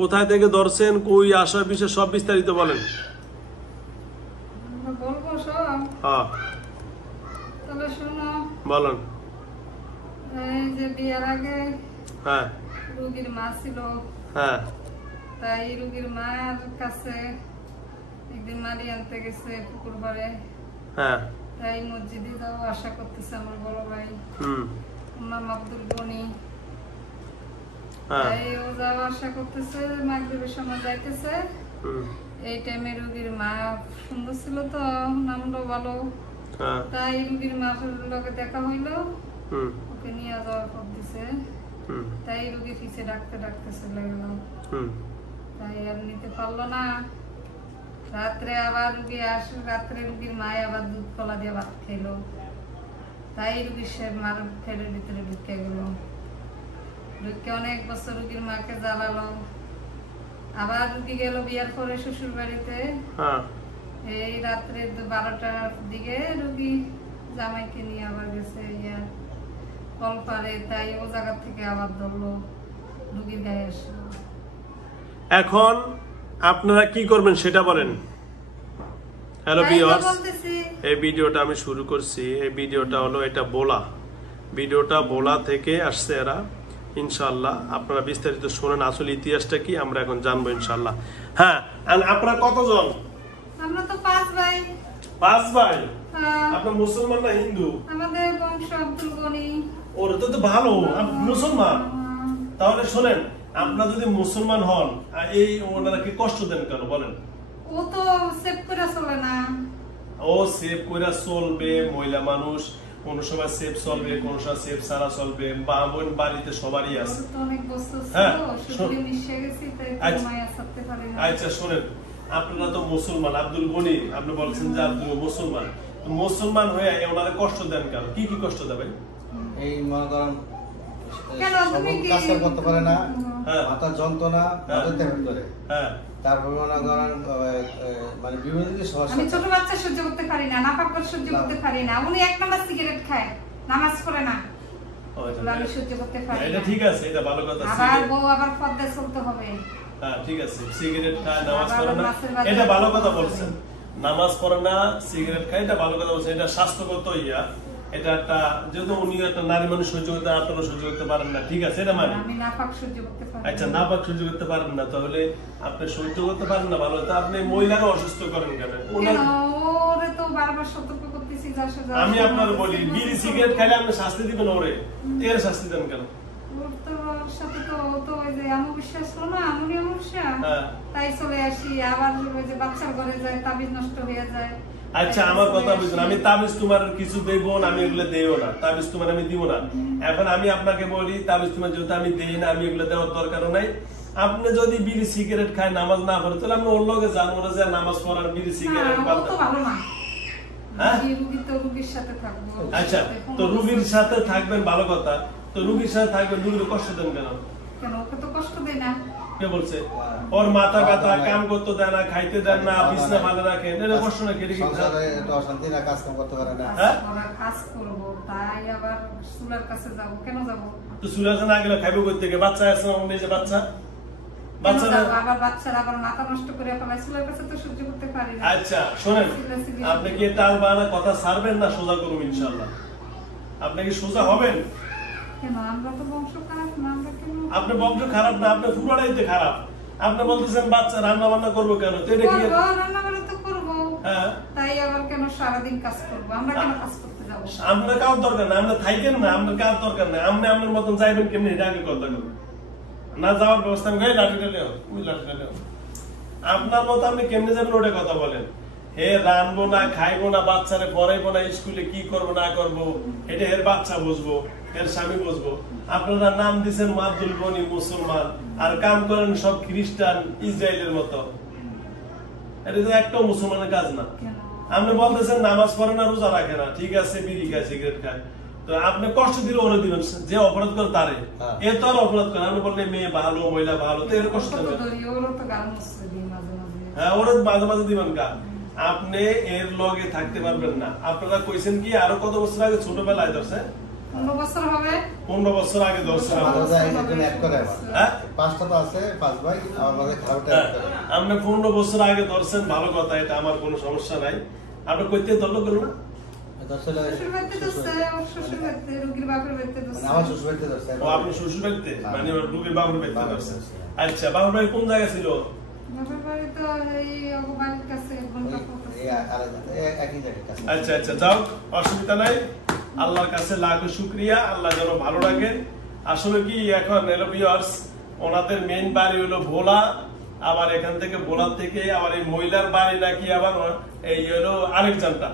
কোথায় থেকে ধরছেন, কই আসা বিষয় সব বিস্তারিত বলেন। বলবো সব? হ্যাঁ তাহলে শোনো। বলেন। এই যে বিয়ের আগে হ্যাঁ রুগীর মা ছিল, হ্যাঁ তাই রুগীর মার কাছে একদিন মারি আনতে গেছে পুকুর পাড়ে। হ্যাঁ তাই মসজিদে যাও আশা করতেছে আমার বড় ভাই ইমাম আব্দুল গনি। তাই ও যাওয়া আশা করতেছে, মাগরিবের সময় যাইতেছে। এই টাইমে রুগীর মা সুন্দর ছিল তো, নামটাও ভালো। তাই রুগীর মার লগে দেখা হইলো, ওকে নিয়ে যাওয়ার পর দিছে। তাই রুগী পিছে ডাকতে ডাকতে চলে গেল। তাই আর নিতে পারলো না। রাত্রে আবার রুগী রাত্রে রুগীর মায় আবার দুধ কলা দিয়ে ভাত খেলো। তাই রুগীর সে মার ফেলের ভিতরে ঢুকে গেল। ঢুকে অনেক বছর রুগীর মাকে জ্বালালো। আবার রুগী গেল বিয়ার পরে শ্বশুর বাড়িতে। এই রাত্রে 12টার দিকে রুগী জামাইকে নিয়ে আবার গেছে কলপারে। তাই ও জায়গা থেকে আবার ধরলো, রুগীর গায়ে আসলো। এখন আপনারা কি করবেন সেটা বলেন। হ্যালো ভিউয়ার্স, এই ভিডিওটা আমি শুরু করছি। এই ভিডিওটা হলো এটা ভিডিওটা বোলা থেকে আসছে এরা। ইনশাআল্লাহ আপনারা বিস্তারিত শুনেন, আসলে ইতিহাসটা কি আমরা এখন জানবো ইনশাআল্লাহ। হ্যাঁ, আপনারা কতজন? আমরা তো 5 ভাই। 5 ভাই? আপনারা মুসলমান না হিন্দু? আমাদের বংশ আব্দুল গনি। ওর তো ভালো, মুসলমান। তাহলে শুনেন, আপনারা যদি মুসলমান হন, এই ওনারা কি কষ্ট দেন কেন বলেন? ও তো সেভ করে চলে না। ও সেভ করে চলবে, মহিলা মানুষ কোন সময় সেভ চলবে, কোন সময় সেভ সারা চলবে। বোন বাড়িতে সবারই আছে। আচ্ছা শোনেন, আপনারা তো মুসলমান, আব্দুল গনি আপনি বলছেন যে আব্দুল মুসলমান। মুসলমান হয়ে ওনারা কষ্ট দেন কেন? কি কি কষ্ট দেবেন? এই মনে করেন কাজ করতে পারে না, মাথার যন্ত্রণা, করে। তারপর মনে করেন মানে বিভিন্ন সমস্যা। আমি ছোট বাচ্চা সহ্য করতে পারি না, নাপাক সহ্য করতে পারি না। উনি 1 নাম্বার সিগারেট খায়, নামাজ পড়ে না। আমি সহ্য করতে পারি না। এটা ঠিক আছে, এটা ভালো কথা। আবার বউ আবার পর্দায় চলতে হবে। হ্যাঁ ঠিক আছে, সিগারেট খায়, নামাজ পড়ে না, এটা ভালো কথা বলছেন। নামাজ পড়ে না, সিগারেট খায়, এটা ভালো কথা বলছেন। এটা স্বাস্থ্যগত এটা একটা, যেহেতু উনি একটা নারী মানুষ সহ্য করতে, আপনারা সহ্য করতে পারেন না, ঠিক আছে, এটা মানে। আমি নাপাক সহ্য করতে পারি। আচ্ছা, নাপাক সহ্য করতে পারেন না, তাহলে আপনি সহ্য করতে পারেন না ভালো, তা আপনি মহিলাকে অসুস্থ করেন কেন? ওরে তো বারবার সতর্ক করতেছি। আমি আপনার বলি, বিড়ি সিগারেট খাইলে আপনি শাস্তি দিবেন, ওরে এর শাস্তি দেন কেন? ওর তো সাথে তো ওই যে অমাবস্যা ছিল না, আমনি অমাবস্যা, তাই চলে আসি। আবার ওই যে বাচ্চার ঘরে যায়, তাবিজ নষ্ট হয়ে যায়। আচ্ছা, আমার কথা বুঝুন, আমি তাবিজ তোমার কিছু দেব না, আমি এগুলো দেও না, তাবিজ তোমার আমি দিব না। এখন আমি আপনাকে বলি, তাবিজ তোমার যেহেতু আমি দেই না, আমি এগুলো দেওয়ার দরকার নাই। আপনি যদি বিড়ি সিগারেট খায়, নামাজ না পড়ে, তাহলে আপনি ওর লগে যান, ওরা যায় নামাজ পড়ার, বিড়ি সিগারেট আচ্ছা, তো রুগীর সাথে থাকবেন, ভালো কথা। তো রুগীর সাথে থাকবেন, রুগীর কষ্ট দেন কেন? ওকে তো কষ্ট দেয় না। কে বলছে? ওর মাথা ব্যথা, কাম করতে দেয় না, খাইতে দেন না, বিছনা ভালো রাখেন, এটা কষ্ট না? কেটে অশান্তি না, কাজ করতে পারে না। কাজ করবো, তাই আবার চুলার কাছে যাবো। কেন যাবো? তো চুলার কাছে না গেলে খাইবো করতে গিয়ে? বাচ্চা আছে আমাদের, যে বাচ্চা আবার বাচ্চারা আবার মাথা নষ্ট করে ফেলায়, চুলার কাছে তো সহ্য করতে পারি না। আচ্ছা শোনেন, আপনি কি টাল বানা কথা ছাড়বেন না সোজা করুন ইনশাআল্লাহ? আপনি কি সোজা হবেন? কেন? আমরা তো বংশ খারাপ না। আমরা কেন? আপনি বংশ খারাপ না, আপনি পুরোটাই খারাপ। আপনি বলতেছেন বাচ্চা রান্না বান্না করবো কেন? তো এটা কি রান্না বান্না তো করবো, তাই আবার কেন সারাদিন কাজ করবো? আমরা কেন কাজ করতে যাবো? আপনার কাজ দরকার না, আমরা থাইকেন না, আপনার কাজ দরকার না। আপনি আপনার মতন যাইবেন কেমনি, এটা আগে কথা করবেন না। যাওয়ার ব্যবস্থা আমি লাঠিটা নেও, লাঠিটা নেও। আপনার মতো আপনি কেমনে যাবেন ওটা কথা বলেন। হে রানবো না, খাইবো না, বাচ্চারে পড়াইবো না, স্কুলে কি করবো না করবো, এটা এর বাচ্চা বুঝবো, এর স্বামী বুঝবো। আপনারা নাম দিচ্ছেন আব্দুল গনি মুসলমান, আর কাম করেন সব খ্রিস্টান, ইসরায়েলের মতো। এটা তো একটাও মুসলমানের কাজ না। আপনি বলতেছেন নামাজ পড়ে না, রোজা রাখে না, ঠিক আছে, বিড়ি খায়, সিগারেট খায়, তো আপনি কষ্ট দিলে ওরা দিবেন, যে অপরাধ করে তারে। এ তো আর অপরাধ করে, আপনি বললেন মেয়ে ভালো, মহিলা ভালো, তো এর কষ্ট দেবেন। হ্যাঁ, ওরা মাঝে মাঝে দিবেন কা। আপনি এর লগে থাকতে পারবেন না। আপনারা কইছেন কি আরো কত বছর আগে ছোটবেলায় ধরছে, 15 বছর হবে। 15 বছর আগে ধরছেন হ্যাঁ 5টা তো আছে 5 ভাই আমার লগে খাওয়াটা অ্যাড করে। আপনি 15 বছর আগে ধরছেন, ভালো কথা, এটা আমার কোনো সমস্যা নাই। আপনি কইতে ধরলো কেন না? শ্বশুর বাড়িতে ধরছে, ওর শ্বশুর বাড়িতে, রোগীর বাপের বাড়িতে ধরছে। আমার শ্বশুর বাড়িতে ধরছে। ও আপনি শ্বশুর বাড়িতে, মানে রোগীর বাপের বাড়িতে ধরছে। আচ্ছা, বাপের বাড়ি কোন জায়গা ছিল? বাপের বাড়ি তো এই বাড়ির কাছে ঘন্টা পথ। একই জায়গায় কাছে। আচ্ছা আচ্ছা, যাও, অসুবিধা নাই। আল্লাহর কাছে লাখো শুকরিয়া, আল্লাহ যেন ভালো রাখেন। আসলে কি এখন এলো ভিউয়ার্স, ওনাদের মেইন বাড়ি হলো ভোলা, আবার এখান থেকে ভোলা থেকে আবার এই মহিলার বাড়ি নাকি আবার এই হলো আরেকজনটা,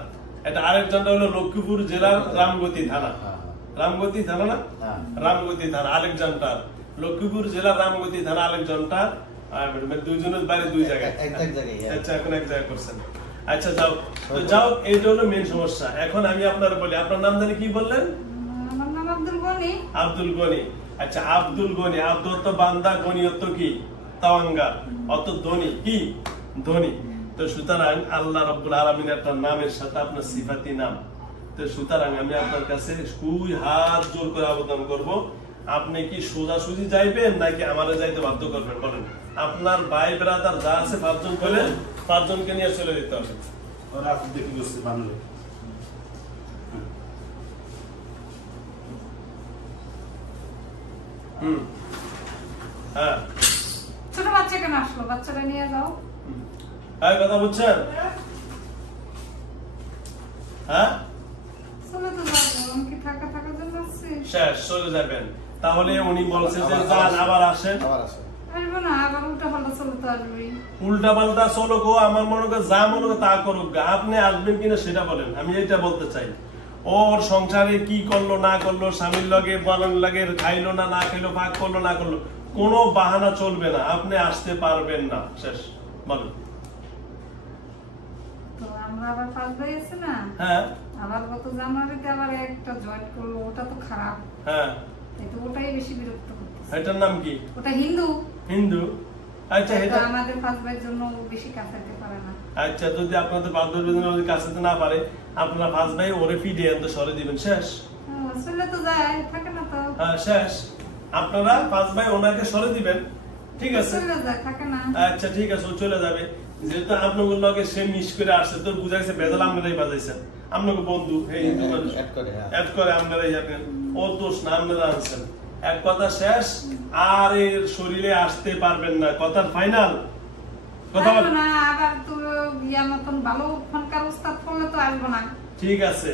এটা আরেকজনটা হলো লক্ষ্মীপুর জেলার রামগতি থানা। রামগতি থানা না? রামগতি থানা আরেকজনটা, লক্ষ্মীপুর জেলার রামগতি থানা আরেকজনটা, আর দুইজনের বাড়ি দুই জায়গায়। আচ্ছা, এখন এক জায়গায় করছেন। আচ্ছা, যাও তো, যাও, এইটা হলো মেইন সমস্যা। এখন আমি আপনার বলি, আপনার নাম জানি কি বললেন? আমার নাম আব্দুল গনি। আব্দুল গনি। আচ্ছা, আব্দুল গনি, আব্দুল তো বান্দা, গনি অত কি তাওয়াঙ্গা, অত ধনী, কি ধনী। তো সুতরাং আল্লাহ রাব্বুল আলামিন একটা নামের সাথে আপনার সিফাতি নাম। তো সুতরাং আমি আপনার কাছে দুই হাত জোর করে আবেদন করব, আপনি কি সোজাসুজি যাইবেন নাকি আমারে যাইতে বাধ্য করবেন? বলেন। আপনার ভাই ব্রাদার যা আছে 5 জন বলেন, 5 জনকে নিয়ে চলে যেতে হবে। ওরা আপনি দেখি বসে বানলে হ্যাঁ, ছোট বাচ্চা কেন আসলো? বাচ্চারা নিয়ে যাও। কথা বুঝছেন? হ্যাঁ, চলে তো যাবো, আমি কি থাকার জন্য আসছি? শেষ, চলে যাবেন। তাহলে উনি বলছে যে যান, আবার আসেন। আসবো না, আবার উল্টা পাল্টা চলে তো আসবেই। উল্টা পাল্টা চলো গো, আমার মনে করে যা মনে করে তা করুক, আপনি আসবেন কিনা সেটা বলেন। আমি এটা বলতে চাই, ওর সংসারে কি করলো না করলো, স্বামীর লগে বানানোর লাগে খাইলো না না খাইলো, ভাগ করলো না করলো, কোনো বাহানা চলবে না, আপনি আসতে পারবেন না। শেষ, বলেন। তো আমরা আবার 5 ভাই আছে না? হ্যাঁ, আবার গত জানুয়ারিতে আবার একটা জয়েন করলো, ওটা তো খারাপ। হ্যাঁ, তো ওটাই বেশি বিরক্ত করতেছে। এটার নাম কি? ওটা হিন্দু। হিন্দু। আচ্ছা, এটা আমাদের 5 ভাইয়ের জন্য বেশি কাছাতে পারে না। আচ্ছা, যদি আপনাদের 5 ভাই কাছে না পারে, আপনারা 5 ভাই ওরে ফিডিয়ে আনতে সরে দিবেন। শেষ, চলে তো যায়, থাকে না তো। হ্যাঁ, শেষ। আপনারা 5 ভাই ওনাকে সরে দিবেন, ঠিক আছে? চলে যায়, থাকে না। আচ্ছা, ঠিক আছে, ও চলে যাবে। যেহেতু আপনাদের লগে সে মিস করে আসছে, তো বুঝাইছে বেজাল আপনারাই বাজাইছেন, আপনাকে বন্ধু এই হিন্দু মানুষ অ্যাড করে আপনারাই যাবেন, ও দোষ না, আপনারা আনছেন। এক কথা শেষ, আর এর শরীরে আসতে পারবেন না, কথার ফাইনাল কথা বল না। আবার তো ইয়ার মতন ভালো ফোনকার উস্তাদ করলে তো আসবো না। ঠিক আছে,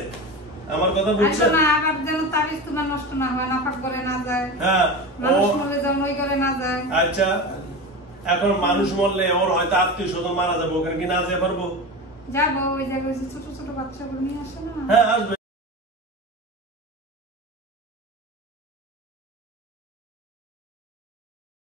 আমার কথা বুঝছেন? না, আবার যেন তাবিজ তোমার নষ্ট না হয়, নাপাক করে না যায়। হ্যাঁ, মানুষ মরে যেন ওই করে না যায়। আচ্ছা, এখন মানুষ মরলে ওর হয়তো আত্মীয় স্বজন মারা যাবো, ওখানে কি না যেতে পারবো? যাবো, ওই জায়গায় ছোট ছোট বাচ্চাগুলো নিয়ে আসে না। হ্যাঁ, আসবে।